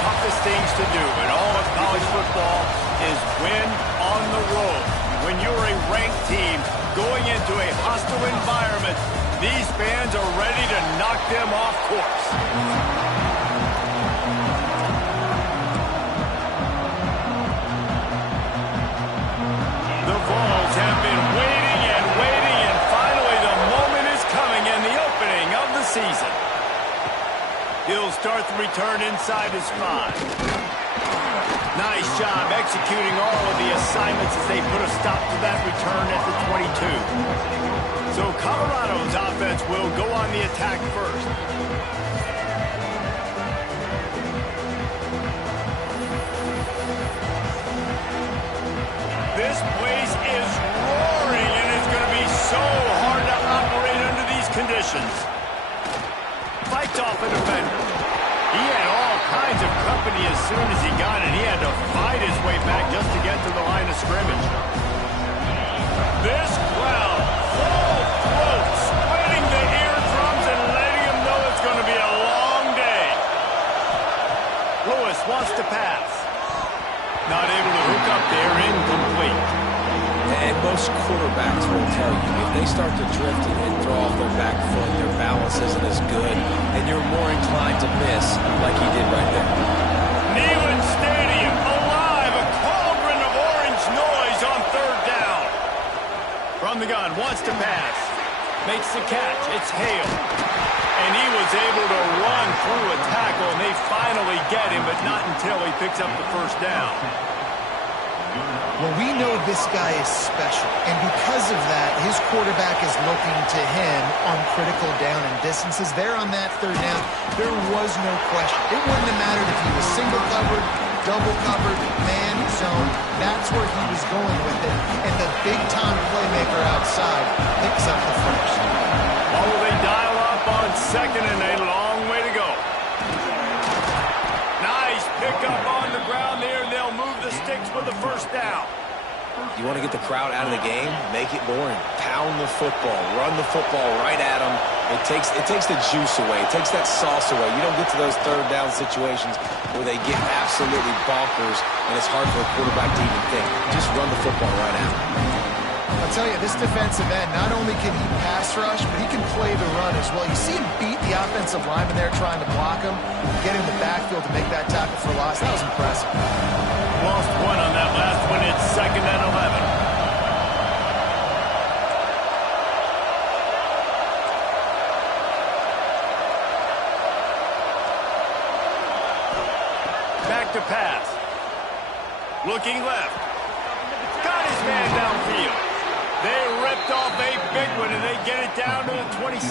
toughest things to do in all of college football is win on the road. When you're a ranked team going into a hostile environment, these fans are ready to knock them off course. The Vols have been waiting and waiting, and finally the moment is coming in the opening of the season. He'll start the return inside his 5. Nice job executing all of the assignments as they put a stop to that return at the 22. So Colorado's offense will go on the attack first. This place is roaring, and it's going to be so hard to operate under these conditions. Fights off a defender. He had all kinds of company as soon as he got it. He had to fight his way back just to get to the line of scrimmage. This crowd, full throat, splitting the eardrums and letting him know it's going to be a long day. Lewis wants to pass. Not able to hook up there, incomplete. And most quarterbacks will tell you, if they start to drift and throw off their back foot, their balance isn't as good, and you're more inclined to miss like he did right there. Neyland Stadium, alive, a cauldron of orange noise on third down. From the gun, wants to pass. Makes the catch, it's Hale. And he was able to run through a tackle, and they finally get him, but not until he picks up the first down. Well, we know this guy is special, and because of that, his quarterback is looking to him on critical down and distances. There on that third down, there was no question. It wouldn't have mattered if he was single covered, double covered, man zone. That's where he was going with it, and the big-time playmaker outside picks up the first. Well, will they dial up on second, and a long way to go. Nice pickup on the ground there. They'll move the sticks with the first down. You want to get the crowd out of the game? Make it boring. Pound the football. Run the football right at them. It takes the juice away. It takes that sauce away. You don't get to those third down situations where they get absolutely bonkers, and it's hard for a quarterback to even think. Just run the football right at them. I'll tell you, this defensive end, not only can he pass rush, but he can play the run as well. You see him beat the offensive lineman there trying to block him, get in the backfield to make that tackle for loss. That was impressive. Lost one on that last one. It's second and 11. Back to pass. Looking left. Got his man downfield. They ripped off a big one, and they get it down to the 27.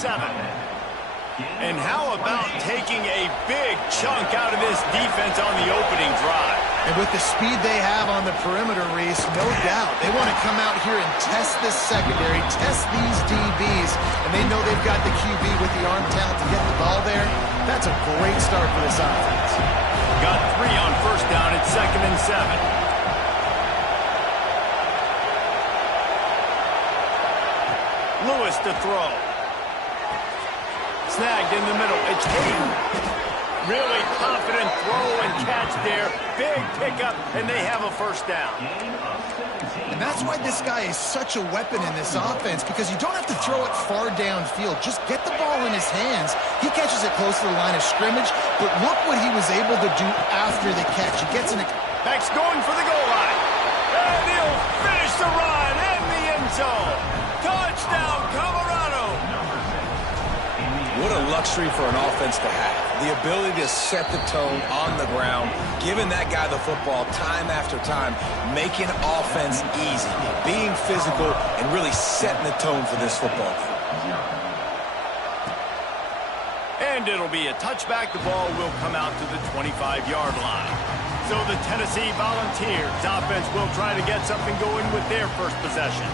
And how about taking a big chunk out of this defense on the opening drive? And with the speed they have on the perimeter, Reese, no doubt, they want to come out here and test this secondary, test these DBs, and they know they've got the QB with the arm talent to get the ball there. That's a great start for this offense. Got 3 on first down. It's second and 7. Lewis to throw. Snagged in the middle. It's Hayden. Really confident throw and catch there. Big pickup, and they have a first down. And that's why this guy is such a weapon in this offense, because you don't have to throw it far downfield. Just get the ball in his hands. He catches it close to the line of scrimmage, but look what he was able to do after the catch. He gets in a... Beck's going for the goal line. And he'll finish the run in the end zone. Touchdown, Colorado. What a luxury for an offense to have. The ability to set the tone on the ground, giving that guy the football time after time, making offense easy, being physical, and really setting the tone for this football game. And it'll be a touchback. The ball will come out to the 25-yard line. So the Tennessee Volunteers offense will try to get something going with their first possession.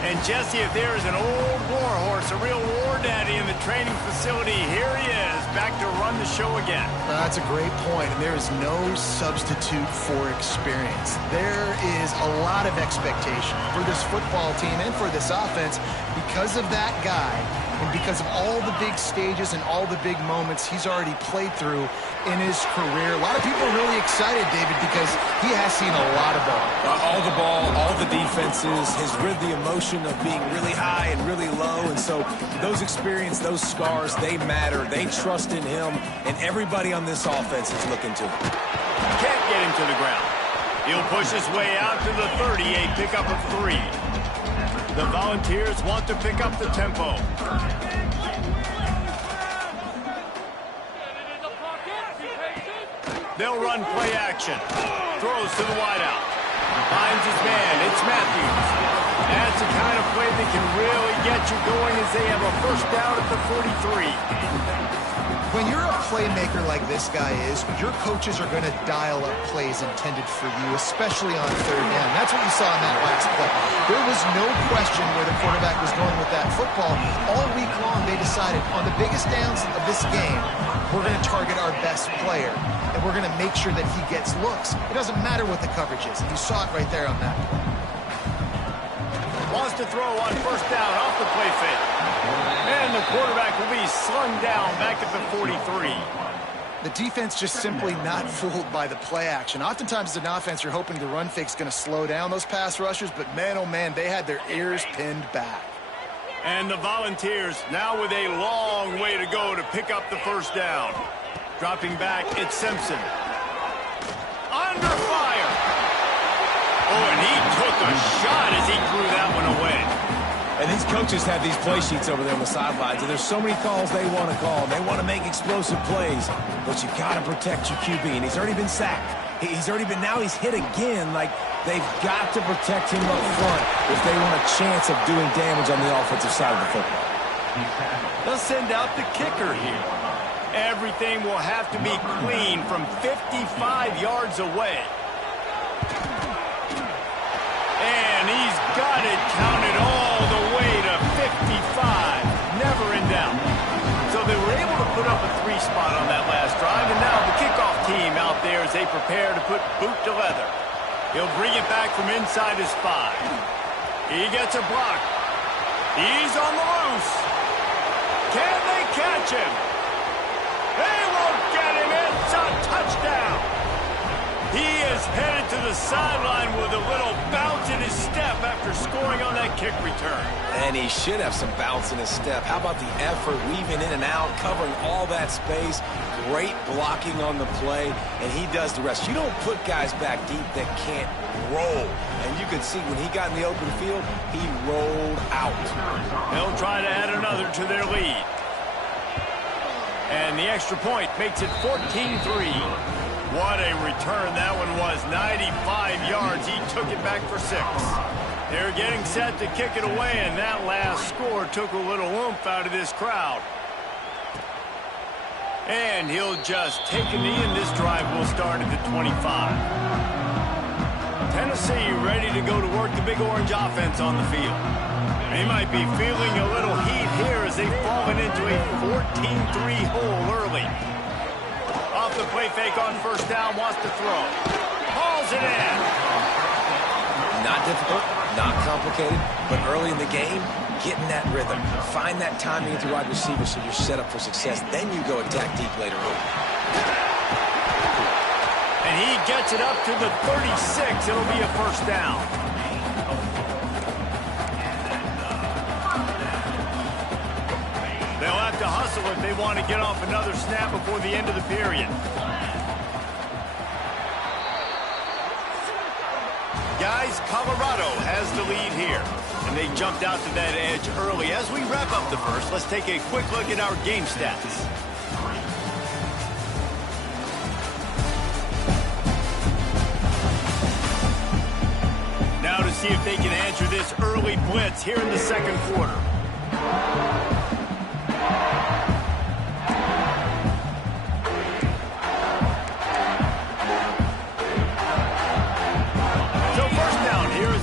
And Jesse, if there is an old war horse, a real war daddy in the training facility, here he is, back to run the show again. That's a great point, and there is no substitute for experience. There is a lot of expectation for this football team and for this offense because of that guy, and because of all the big stages and all the big moments he's already played through in his career. A lot of people are really excited, David, because he has seen a lot of ball. All the ball, all the defenses, has rid the emotion of being really high and really low. And so those experiences, those scars, they matter. They trust in him, and everybody on this offense is looking to him. Can't get him to the ground. He'll push his way out to the 30, a pickup of 3. The Volunteers want to pick up the tempo. They'll run play action. Throws to the wideout. Finds his man. It's Matthews. That's the kind of play that can really get you going as they have a first down at the 43. When you're a playmaker like this guy is, your coaches are going to dial up plays intended for you, especially on third down. That's what you saw in that last play. There was no question where the quarterback was going with that football. All week long, they decided on the biggest downs of this game, we're going to target our best player, and we're going to make sure that he gets looks. It doesn't matter what the coverage is, and you saw it right there on that play. Wants to throw on first down off the play fake. And the quarterback will be slung down back at the 43. The defense just simply not fooled by the play action. Oftentimes as an offense, you're hoping the run fake's going to slow down those pass rushers, but man, oh man, they had their ears pinned back. And the Volunteers now with a long way to go to pick up the first down. Dropping back, it's Simpson. Under fire. Oh, and he took a shot as he threw that one away. And these coaches have these play sheets over there on the sidelines, and there's so many calls they want to call. They want to make explosive plays, but you got to protect your QB, and he's already been sacked. Now he's hit again. Like, they've got to protect him up front if they want a chance of doing damage on the offensive side of the football. They'll send out the kicker here. Everything will have to be clean from 55 yards away. And he's got it counted all the way to 55. Never in doubt. So they were able to put up a 3 spot on that last drive, and now the kickoff team out there as they prepare to put boot to leather. He'll bring it back from inside his 5. He gets a block. He's on the loose. Can they catch him? They won't get him. It's a touchdown. He is headed to the sideline with a little bounce in his step after scoring on that kick return. And he should have some bounce in his step. How about the effort, weaving in and out, covering all that space, great blocking on the play, and he does the rest. You don't put guys back deep that can't roll. And you can see when he got in the open field, he rolled out. They'll try to add another to their lead. And the extra point makes it 14-3. What a return that one was. 95 yards. He took it back for 6. They're getting set to kick it away, and that last score took a little oomph out of this crowd. And he'll just take a knee, and this drive will start at the 25. Tennessee ready to go to work the Big Orange offense on the field. They might be feeling a little heat here as they've fallen into a 14-3 hole early. Off the play fake on first down, wants to throw. Hauls it in. Not difficult, not complicated, but early in the game, getting that rhythm. Find that timing at the wide receiver so you're set up for success. Then you go attack deep later on. And he gets it up to the 36. It'll be a first down. They'll have to hustle if they want to get off another snap before the end of the period. Guys, Colorado has the lead here, and they jumped out to that edge early. As we wrap up the first, let's take a quick look at our game stats. Now to see if they can answer this early blitz here in the second quarter.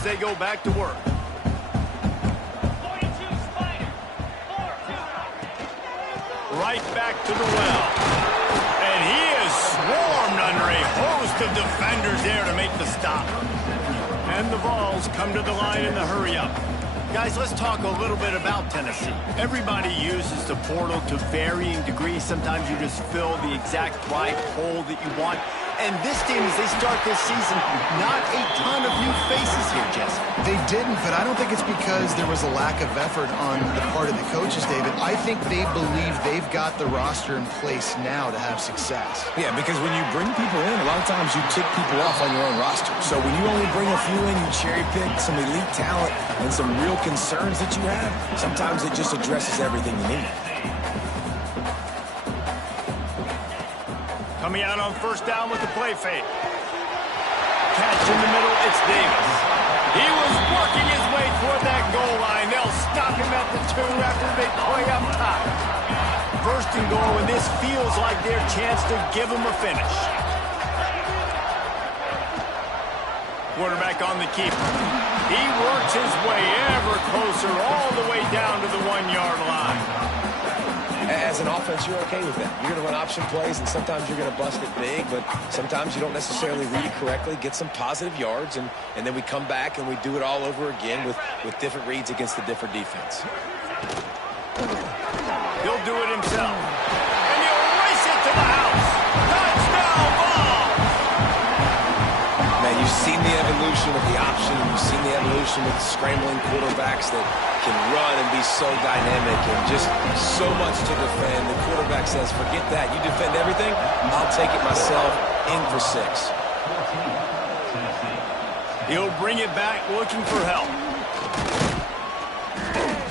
They go back to work. Right back to the well. And he is swarmed under a host of defenders there to make the stop. And the Vols come to the line in the hurry up. Guys, let's talk a little bit about Tennessee. Everybody uses the portal to varying degrees. Sometimes you just fill the exact right hole that you want. And this team, as they start this season, not a ton of new faces here, Jesse. They didn't, but I don't think it's because there was a lack of effort on the part of the coaches, David. I think they believe they've got the roster in place now to have success. Yeah, because when you bring people in, a lot of times you tick people off on your own roster. So when you only bring a few in, you cherry pick some elite talent and some real concerns that you have, sometimes it just addresses everything you need. Coming out on first down with the play fake. Catch in the middle, it's Davis. He was working his way toward that goal line. They'll stop him at the 2 after the big play up top. First and goal, and this feels like their chance to give him a finish. Quarterback on the keeper. He works his way ever closer all the way down to the 1-yard line. As an offense, you're okay with that. You're going to run option plays, and sometimes you're going to bust it big, but sometimes you don't necessarily read it correctly, get some positive yards, and then we come back and we do it all over again with different reads against a different defense. He'll do it himself. And he'll race it to the house. Touchdown ball! Man, you've seen the evolution of the option. You've seen the evolution with scrambling quarterbacks that can run and be so dynamic and just so much to defend. The quarterback says, forget that. You defend everything, I'll take it myself. In for 6. He'll bring it back looking for help.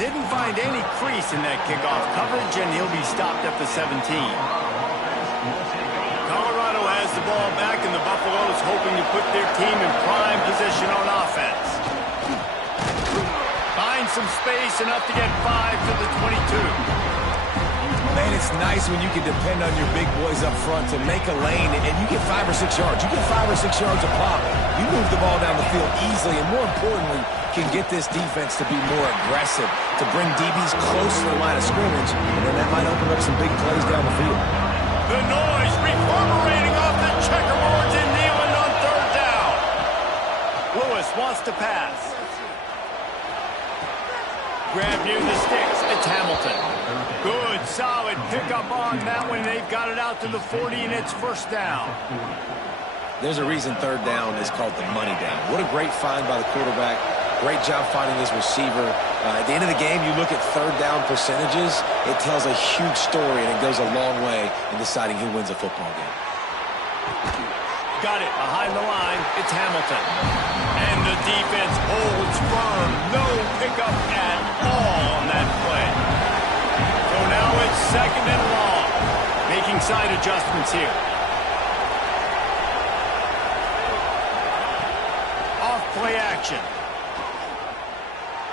Didn't find any crease in that kickoff coverage, and he'll be stopped at the 17. Colorado has the ball back, and the Buffaloes hoping to put their team in prime position on offense. Find some space, enough to get 5 to the 22. Man, it's nice when you can depend on your big boys up front to make a lane, and you get 5 or 6 yards. You get 5 or 6 yards a pop. You move the ball down the field easily, and more importantly, can get this defense to be more aggressive, to bring DBs close to the line of scrimmage, and then that might open up some big plays down the field. The noise reverberating off the checkerboards in Neyland on third down. Lewis wants to pass. Grab near the sticks. It's Hamilton. Good, solid pickup on that one. They've got it out to the 40, and it's first down. There's a reason third down is called the money down. What a great find by the quarterback. Great job finding his receiver. At the end of the game, you look at third down percentages. It tells a huge story, and it goes a long way in deciding who wins a football game. Got it behind the line. It's Hamilton. And the defense holds firm. No pickup at all on that play. So now it's second and long. Making side adjustments here. Off play action.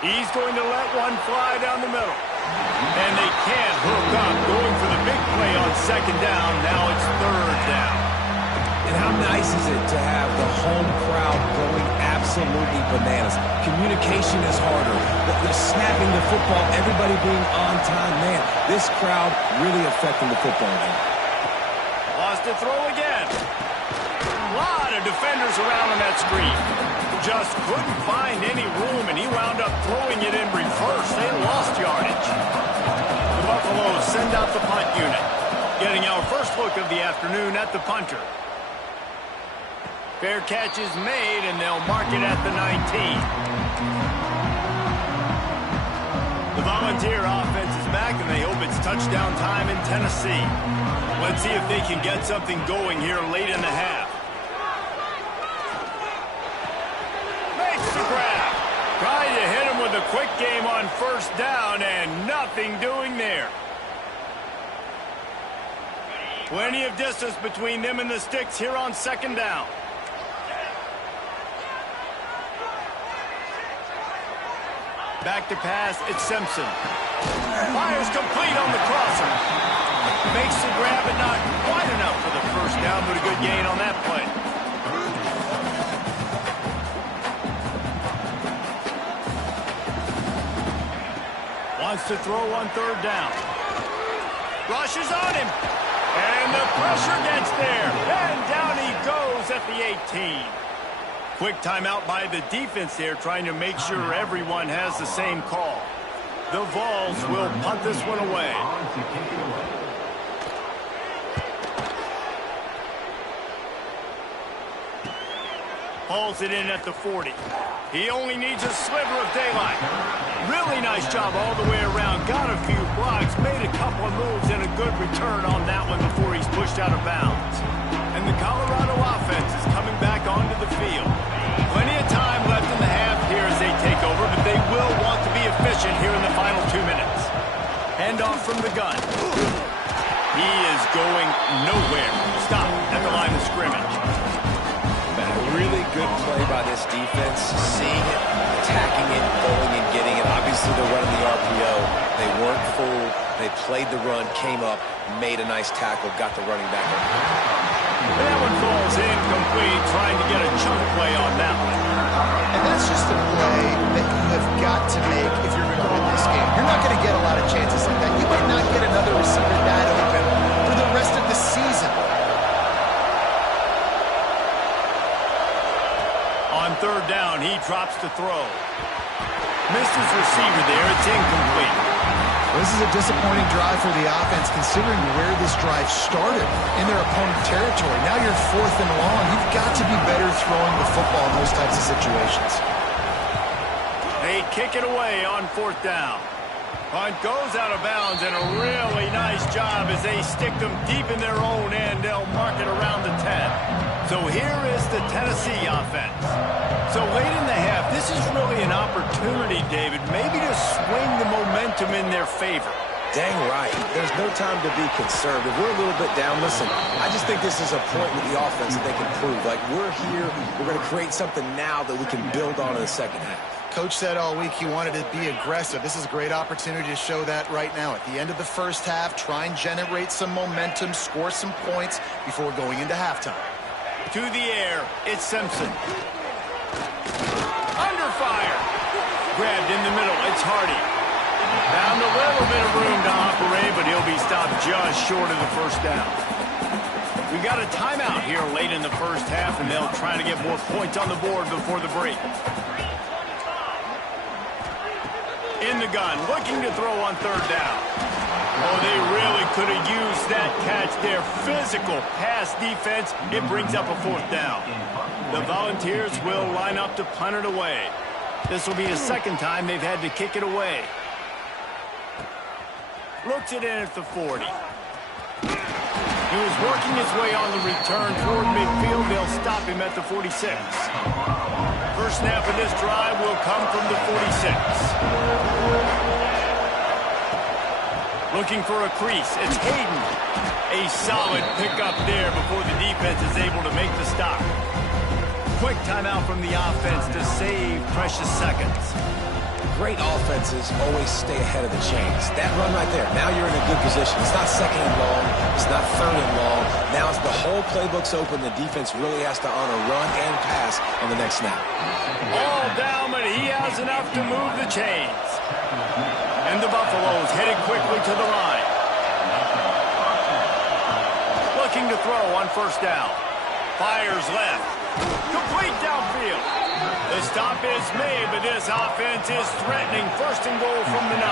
He's going to let one fly down the middle. And they can't hook up, going for the big play on second down. Now it's third down. And how nice is it to have the home crowd going absolutely bananas? Communication is harder. They're snapping the football, everybody being on time. Man, this crowd really affecting the football game. Lost to throw again. A lot of defenders around on that screen. Just couldn't find any room, and he wound up throwing it in reverse. They lost yardage. The Buffaloes send out the punt unit. Getting our first look of the afternoon at the punter. Fair catch is made, and they'll mark it at the 19. The Volunteer offense is back, and they hope it's touchdown time in Tennessee. Let's see if they can get something going here late in the half. Trying to hit him with a quick game on first down, and nothing doing there. Plenty of distance between them and the sticks here on second down. Back to pass, it's Simpson. Fires complete on the crosser. Makes the grab, but not quite enough for the first down, but a good gain on that play. Wants to throw on third down. Rushes on him. And the pressure gets there. And down he goes at the 18. Quick timeout by the defense there, trying to make sure everyone has the same call. The Vols will punt this one away. Hauls it in at the 40. He only needs a sliver of daylight. Really nice job all the way around. Got a few blocks, made a couple of moves, and a good return on that one before he's pushed out of bounds. And the Colorado offense is coming back onto the field. Plenty of time left in the half here as they take over, but they will want to be efficient here in the final 2 minutes. Handoff from the gun. He is going nowhere. Stop at the line of scrimmage. Really good play by this defense, seeing it, attacking it, going and getting it. Obviously, they're running the RPO. They weren't fooled. They played the run, came up, made a nice tackle, got the running back up. That one falls incomplete, trying to get a chunk play on that one. And that's just a play that you have got to make if you're going to win this game. You're not going to get a lot of chances like that. You might not get another receiver that open for the rest of the season. On third down, he drops to throw. Missed his receiver there. It's incomplete. This is a disappointing drive for the offense, considering where this drive started in their opponent territory. Now you're 4th and long. You've got to be better throwing the football in those types of situations. They kick it away on 4th down. Punt goes out of bounds, and a really nice job as they stick them deep in their own end. They'll mark it around the 10. So here is the Tennessee offense. So late in the half, this is really an opportunity, David, maybe to swing the momentum in their favor. Dang right. There's no time to be conservative. We're a little bit down. Listen, I just think this is a point with the offense that they can prove. Like, we're here, we're going to create something now that we can build on in the second half. Coach said all week he wanted to be aggressive. This is a great opportunity to show that right now. At the end of the first half, try and generate some momentum, score some points before going into halftime. To the air, it's Simpson. Under fire. Grabbed in the middle, it's Hardy. Found a little bit of room to operate, but he'll be stopped just short of the first down. We got a timeout here late in the first half, and they'll try to get more points on the board before the break. In the gun, looking to throw on third down. Oh, they really could have used that catch there. Physical pass defense. It brings up a 4th down. The Volunteers will line up to punt it away. This will be the second time they've had to kick it away. Looks it in at the 40. He was working his way on the return toward midfield. They'll stop him at the 46. First snap of this drive will come from the 46. Looking for a crease. It's Hayden. A solid pickup there before the defense is able to make the stop. Quick timeout from the offense to save precious seconds. Great offenses always stay ahead of the chains. That run right there, now you're in a good position. It's not second and long. It's not third and long. Now as the whole playbook's open, the defense really has to honor run and pass on the next snap. All down, but he has enough to move the chains. And the Buffaloes headed quickly to the line. Looking to throw on first down. Fires left. Complete downfield. The stop is made, but this offense is threatening. First and goal from the 9.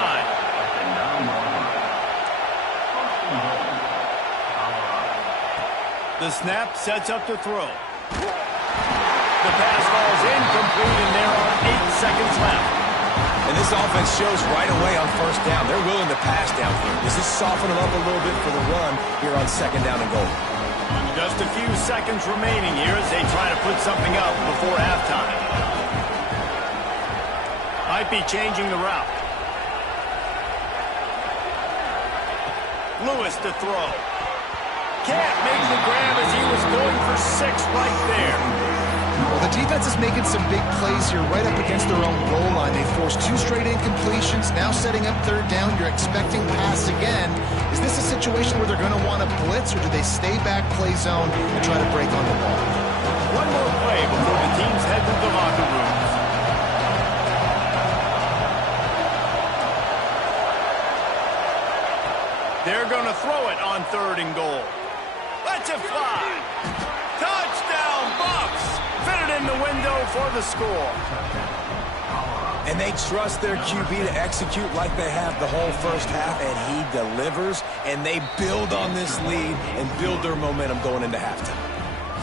The snap sets up to throw. The pass falls incomplete, and there are 8 seconds left. And this offense shows right away on first down. They're willing to pass down here. Does this soften them up a little bit for the run here on second down and goal? Just a few seconds remaining here as they try to put something up before halftime. Might be changing the route. Lewis to throw. Can't make the grab as he was going for 6 right there. Well, the defense is making some big plays here right up against their own goal line. They forced 2 straight incompletions, now setting up third down. You're expecting pass again. Is this a situation where they're going to want to blitz, or do they stay back, play zone, and try to break on the ball? One more play before the teams head to the locker rooms. They're going to throw it on third and goal. Let's it fly. Touchdown, Bucs. Fitted in the window for the score. And they trust their QB to execute like they have the whole first half, and he delivers, and they build on this lead and build their momentum going into halftime.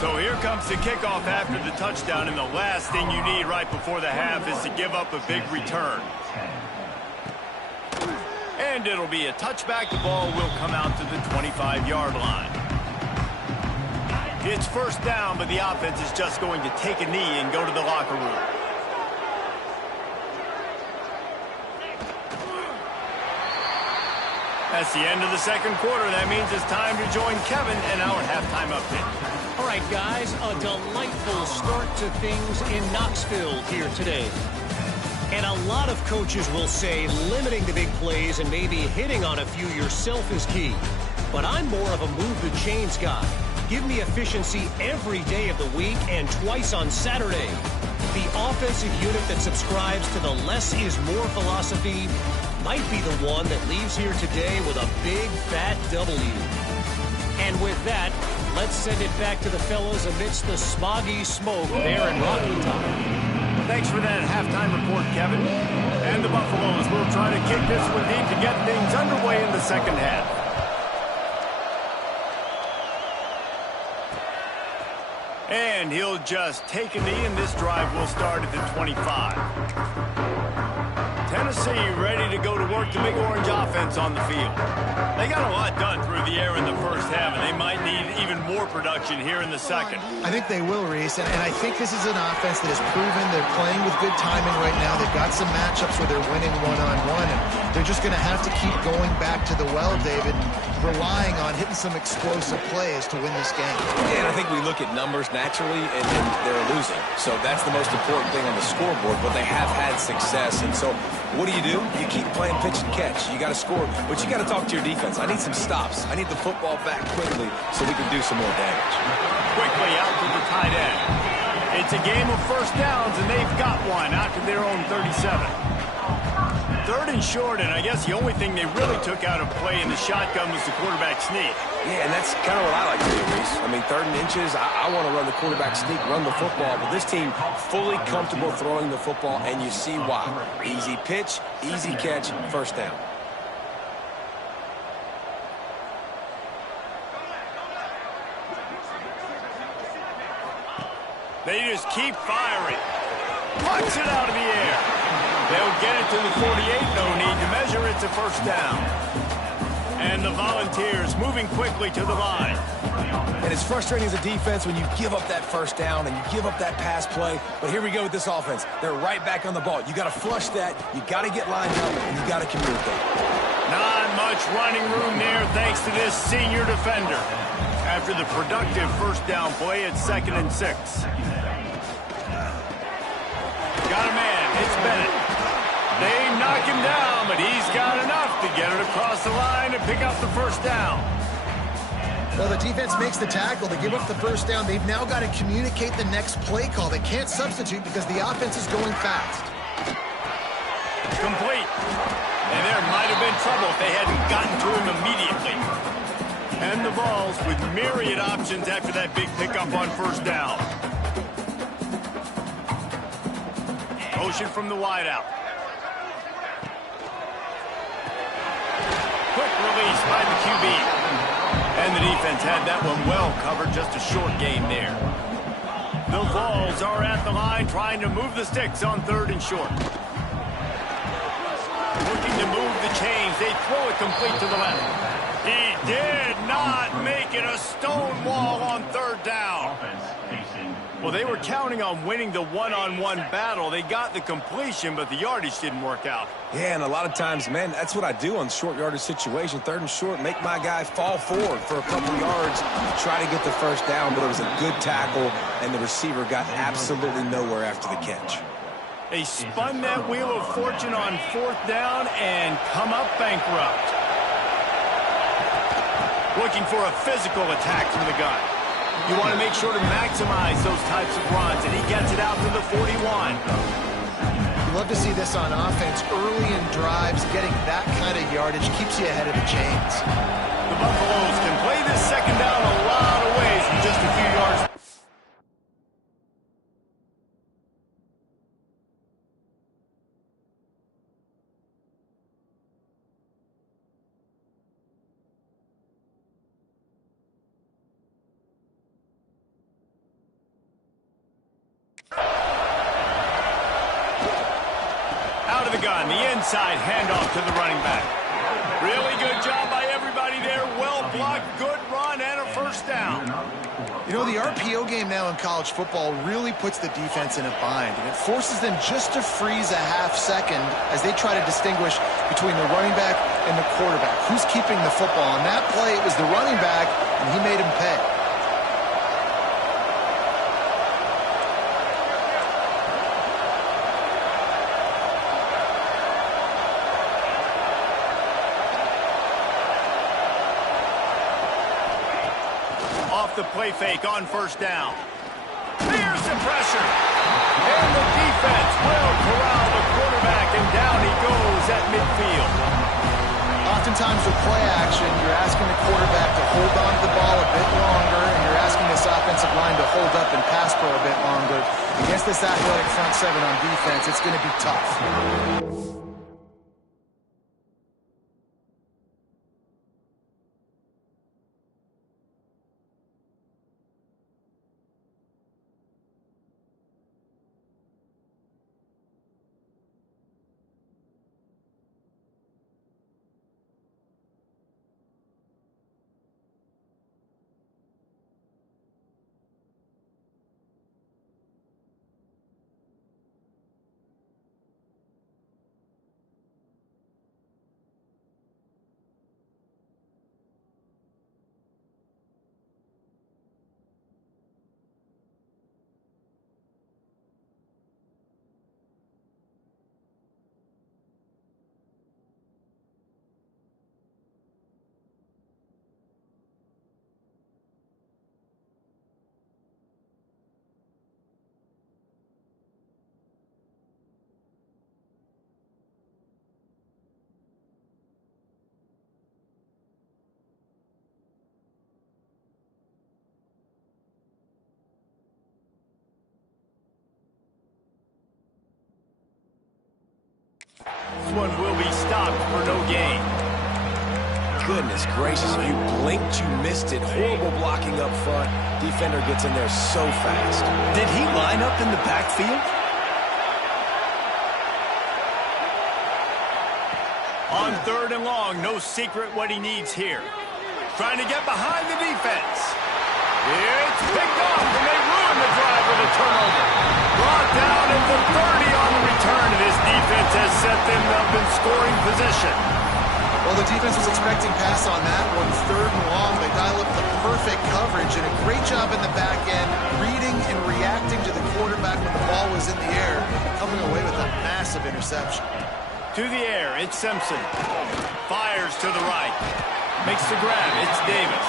So here comes the kickoff after the touchdown, and the last thing you need right before the half is to give up a big return. And it'll be a touchback. The ball will come out to the 25-yard line. It's first down, but the offense is just going to take a knee and go to the locker room. That's the end of the second quarter. That means it's time to join Kevin in our halftime update. All right, guys, a delightful start to things in Knoxville here today. And a lot of coaches will say limiting the big plays and maybe hitting on a few yourself is key. But I'm more of a move the chains guy. Give me efficiency every day of the week and twice on Saturday. The offensive unit that subscribes to the less is more philosophy might be the one that leaves here today with a big fat W. And with that, let's send it back to the fellas amidst the smoggy smoke there in Rocky Top. Thanks for that halftime report, Kevin. And the Buffaloes will try to kick this one deep to get things underway in the second half. And he'll just take a knee, and this drive will start at the 25. Tennessee ready to go to work, the big orange offense on the field. They got a lot done through the air in the first half, and they might need even more production here in the second. I think they will, Reese, and I think this is an offense that has proven they're playing with good timing right now. They've got some matchups where they're winning one-on-one, and they're just going to have to keep going back to the well, David, and relying on hitting some explosive plays to win this game. Yeah, and I think we look at numbers naturally, and they're losing. So that's the most important thing on the scoreboard, but they have had success, and so what do? You keep playing pitch and catch. You got to score, but you got to talk to your defense. I need some stops. I need the football back quickly so we can do some more damage. Quickly out to the tight end. It's a game of first downs, and they've got one out to their own 37. Third and short, and I guess the only thing they really took out of play in the shotgun was the quarterback sneak. Yeah, and that's kind of what I like to do, Reese. I mean, third and inches, I want to run the quarterback sneak, run the football, but this team fully comfortable throwing the football, and you see why. Easy pitch, easy catch, first down. They just keep firing. Punch it out of the air. They'll get it to the 48. No need to measure. It's a first down. And the Volunteers moving quickly to the line. And it's frustrating as a defense when you give up that first down and you give up that pass play. But here we go with this offense. They're right back on the ball. You got to flush that. You got to get lined up, and you got to communicate. Not much running room there thanks to this senior defender. After the productive first down play, it's 2nd and 6. Got a man. It's Bennett. They knock him down, but he's got enough to get it across the line and pick up the first down. Well, the defense makes the tackle. They give up the first down. They've now got to communicate the next play call. They can't substitute because the offense is going fast. Complete. And there might have been trouble if they hadn't gotten to him immediately. And the Vols with myriad options after that big pickup on first down. Motion from the wideout. Quick release by the QB. And the defense had that one well covered, just a short game there. The Vols are at the line trying to move the sticks on 3rd and short. Looking to move the chains. They throw it complete to the left. He did not make it. A stone wall on 3rd down. Well, they were counting on winning the one-on-one battle. They got the completion, but the yardage didn't work out. Yeah, and a lot of times, man, that's what I do on short yardage situation. 3rd and short, make my guy fall forward for a couple yards, try to get the first down, but it was a good tackle, and the receiver got absolutely nowhere after the catch. They spun that wheel of fortune on 4th down and come up bankrupt. Looking for a physical attack from the gun. You want to make sure to maximize those types of runs, and he gets it out to the 41. You love to see this on offense. Early in drives, getting that kind of yardage keeps you ahead of the chains. The Buffaloes can play this second down a lot of ways in just a few yards. out of the gun. The inside handoff to the running back. Really good job by everybody there. Well blocked, good run, and a first down. You know, the RPO game now in college football really puts the defense in a bind, and it forces them just to freeze a half second as they try to distinguish between the running back and the quarterback. Who's keeping the football? On that play, it was the running back, and he made him pay. The play fake on first down. Here's the pressure. And the defense will corral the quarterback, and down he goes at midfield. Oftentimes with play action, you're asking the quarterback to hold on to the ball a bit longer, and you're asking this offensive line to hold up and pass pro a bit longer. Against this athletic front seven on defense, it's going to be tough. This one will be stopped for no gain. Goodness gracious, if you blinked, you missed it. Horrible blocking up front. Defender gets in there so fast. Did he line up in the backfield? On third and long, no secret what he needs here. Trying to get behind the defense. It's picked off, and they ruin the drive with a turnover. Brought down at the 30 on the return, and this defense has set them up in scoring position. Well, the defense was expecting pass on that one. Third and long, they dial up the perfect coverage, and a great job in the back end, reading and reacting to the quarterback when the ball was in the air, coming away with a massive interception. To the air, it's Simpson. Fires to the right. Makes the grab, it's Davis.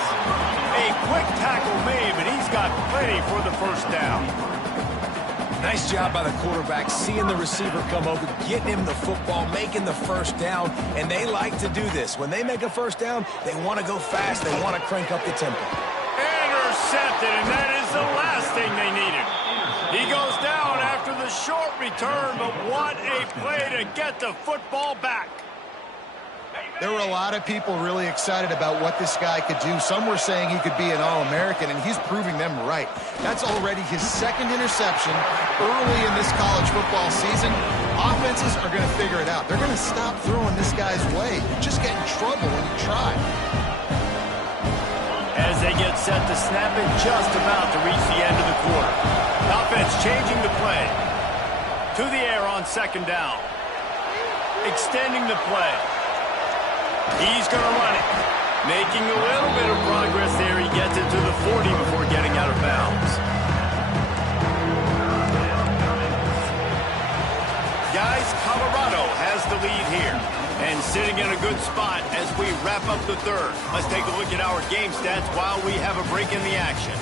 A quick tackle made, but he's got plenty for the first down. Nice job by the quarterback, seeing the receiver come over, getting him the football, making the first down, and they like to do this. When they make a first down, they want to go fast, they want to crank up the tempo. Intercepted, and that is the last thing they needed. He goes down after the short return, but what a play to get the football back. There were a lot of people really excited about what this guy could do. Some were saying he could be an All-American, and he's proving them right. That's already his second interception early in this college football season. Offenses are going to figure it out. They're going to stop throwing this guy's way. You just get in trouble when you try. As they get set to snap it, just about to reach the end of the quarter. Offense changing the play. To the air on second down. Extending the play. He's going to run it. Making a little bit of progress there. He gets it to the 40 before getting out of bounds. Guys, Colorado has the lead here. And sitting in a good spot as we wrap up the third. Let's take a look at our game stats while we have a break in the action.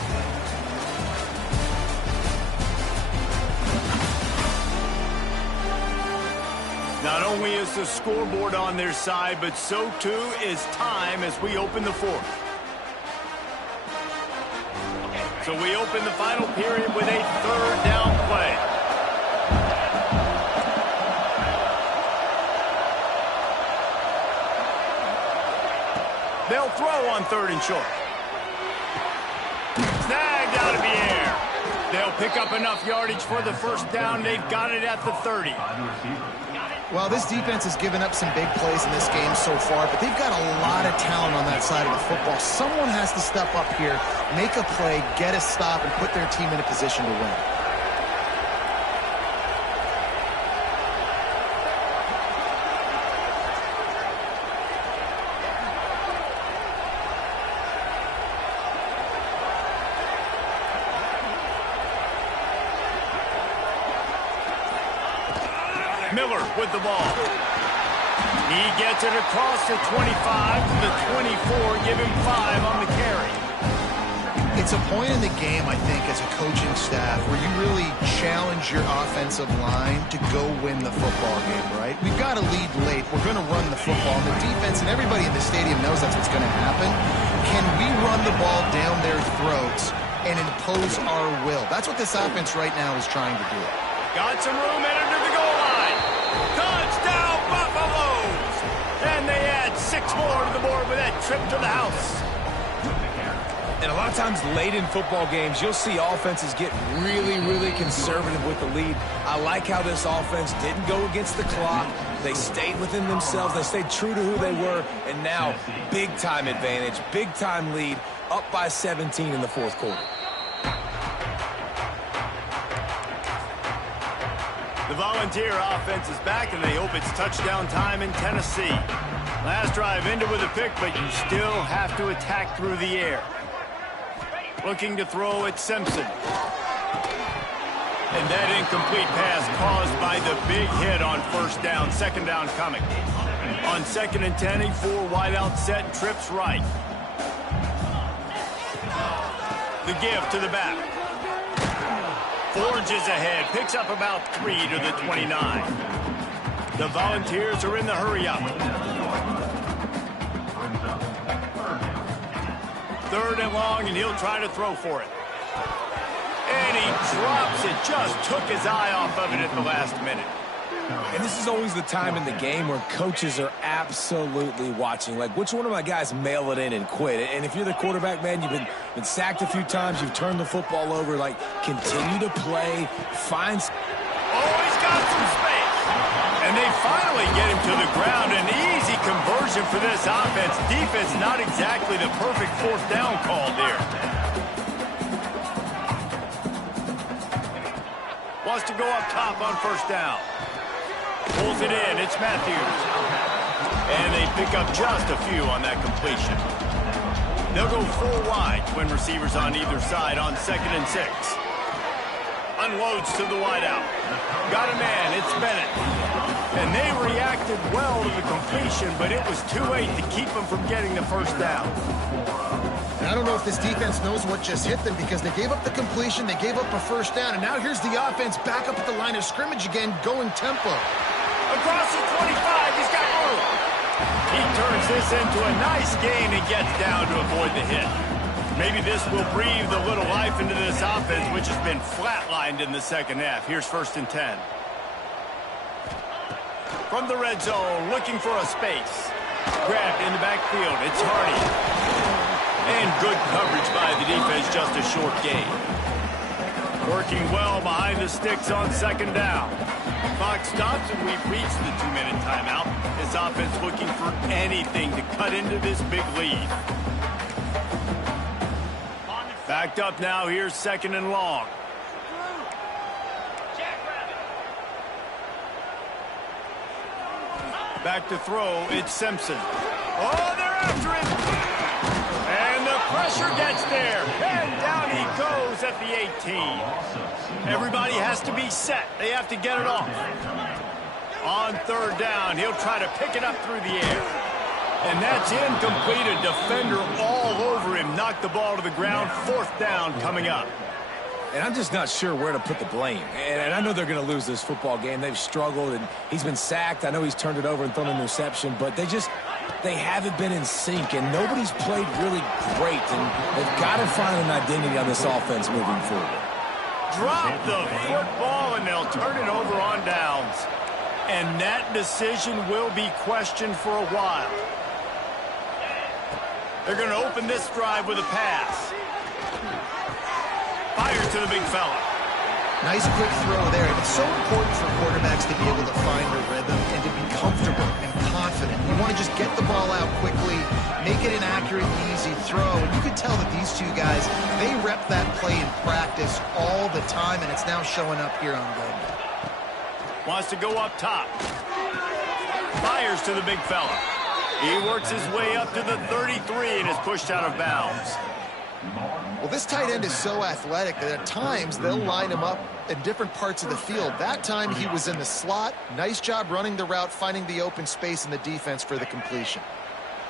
Not only is the scoreboard on their side, but so too is time as we open the fourth. So we open the final period with a third down play. They'll throw on third and short. Snagged out of the air. They'll pick up enough yardage for the first down. They've got it at the 30. Well, this defense has given up some big plays in this game so far, but they've got a lot of talent on that side of the football. Someone has to step up here, make a play, get a stop, and put their team in a position to win. Miller with the ball. He gets it across the 25 to the 24. Give him 5 on the carry. It's a point in the game, I think, as a coaching staff where you really challenge your offensive line to go win the football game, right? We've got to lead late. We're going to run the football. And the defense and everybody in the stadium knows that's what's going to happen. Can we run the ball down their throats and impose our will? That's what this offense right now is trying to do. Got some room headed to the goal line. Touchdown, Buffaloes! And they add 6 more to the board with that trip to the house. And a lot of times late in football games, you'll see offenses get really, really conservative with the lead. I like how this offense didn't go against the clock. They stayed within themselves. They stayed true to who they were. And now, big-time advantage, big-time lead, up by 17 in the fourth quarter. The Volunteer offense is back, and they hope it's touchdown time in Tennessee. Last drive ended with a pick, but you still have to attack through the air. Looking to throw at Simpson. And that incomplete pass caused by the big hit on first down. Second down coming. On 2nd and 10, he 4 wide out set, trips right. The give to the back. Forges ahead, picks up about 3 to the 29. The Volunteers are in the hurry-up. 3rd and long, and he'll try to throw for it. And he drops it, just took his eye off of it at the last minute. And this is always the time in the game where coaches are absolutely watching. Like, which one of my guys mail it in and quit? And if you're the quarterback, man, you've been sacked a few times, you've turned the football over. Like, continue to play, find... Oh, he's got some space. And they finally get him to the ground. An easy conversion for this offense. Defense not exactly the perfect 4th down call there. Wants to go up top on 1st down. Pulls it in. It's Matthews. And they pick up just a few on that completion. They'll go 4 wide. Twin receivers on either side on 2nd and 6. Unloads to the wideout. Got a man. It's Bennett. And they reacted well to the completion, but it was too late to keep them from getting the 1st down. And I don't know if this defense knows what just hit them because they gave up the completion, they gave up a 1st down, and now here's the offense back up at the line of scrimmage again, going tempo. Across the 25, he's got room. He turns this into a nice gain and gets down to avoid the hit. Maybe this will breathe a little life into this offense, which has been flatlined in the 2nd half. Here's 1st and 10. From the red zone, looking for a space. Grabbed in the backfield. It's Hardy. And good coverage by the defense, just a short gain. Working well behind the sticks on 2nd down. Clock stops, and we've reached the 2-minute timeout. This offense looking for anything to cut into this big lead. Backed up now, here's 2nd and long. Back to throw, it's Simpson. Oh, they're after him! And the pressure gets there. And down he goes at the 18. Everybody has to be set. They have to get it off. On 3rd down, he'll try to pick it up through the air. And that's incomplete. A defender all over him. Knocked the ball to the ground. 4th down coming up. And I'm just not sure where to put the blame. And I know they're going to lose this football game. They've struggled, and he's been sacked. I know he's turned it over and thrown an interception, but they haven't been in sync, and nobody's played really great. And they've got to find an identity on this offense moving forward. Drop the football, and they'll turn it over on downs. And that decision will be questioned for a while. They're going to open this drive with a pass. Fires to the big fella. Nice quick throw there. And it's so important for quarterbacks to be able to find a rhythm and to be comfortable and confident. You want to just get the ball out quickly, make it an accurate and easy throw. And you can tell that these two guys, they rep that play in practice all the time, and it's now showing up here on game day. Wants to go up top. Fires to the big fella. He works his way up to the 33 and is pushed out of bounds. Well, this tight end is so athletic that at times they'll line him up in different parts of the field. That time he was in the slot. Nice job running the route, finding the open space in the defense for the completion.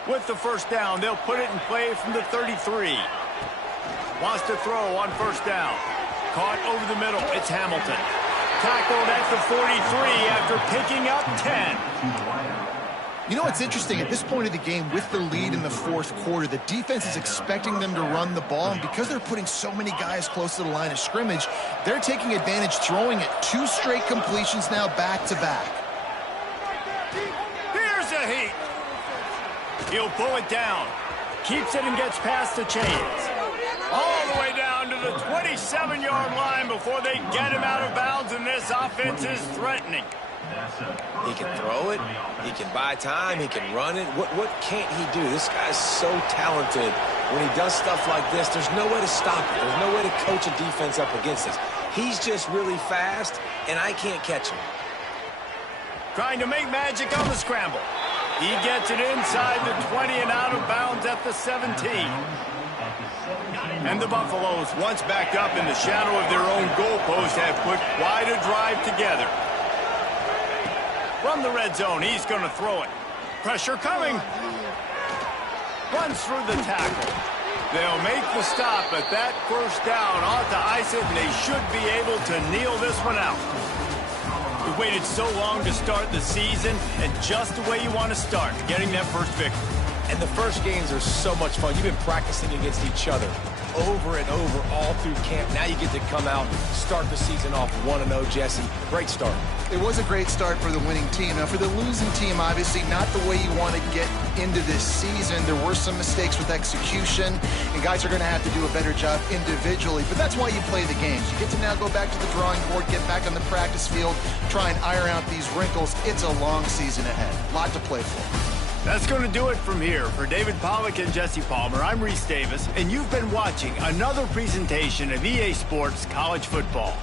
With the first down, they'll put it in play from the 33. Wants to throw on first down. Caught over the middle. It's Hamilton. Tackled at the 43 after picking up 10. You know what's interesting? At this point of the game, with the lead in the fourth quarter, the defense is expecting them to run the ball, and because they're putting so many guys close to the line of scrimmage, they're taking advantage, throwing it 2 straight completions now back-to-back. Here's a heat. He'll pull it down. Keeps it and gets past the chains. All the way down to the 27-yard line before they get him out of bounds, and this offense is threatening. He can throw it. He can buy time. He can run it. What can't he do? This guy's so talented. When he does stuff like this, there's no way to stop it. There's no way to coach a defense up against this. He's just really fast, and I can't catch him. Trying to make magic on the scramble. He gets it inside the 20 and out of bounds at the 17. And the Buffaloes, once backed up in the shadow of their own goalpost, have put quite a drive together. From the red zone, he's going to throw it. Pressure coming. Runs through the tackle. They'll make the stop, but that first down ought to ice it, and they should be able to kneel this one out. We waited so long to start the season, and just the way you want to start, getting that first victory. And the first games are so much fun. You've been practicing against each other over and over all through camp. Now you get to come out, start the season off 1-0, Jesse. Great start. It was a great start for the winning team. Now, for the losing team, obviously not the way you want to get into this season. There were some mistakes with execution, and guys are going to have to do a better job individually. But that's why you play the games. You get to now go back to the drawing board, get back on the practice field, try and iron out these wrinkles. It's a long season ahead. A lot to play for. That's going to do it from here. For David Pollack and Jesse Palmer, I'm Reese Davis, and you've been watching another presentation of EA Sports College Football.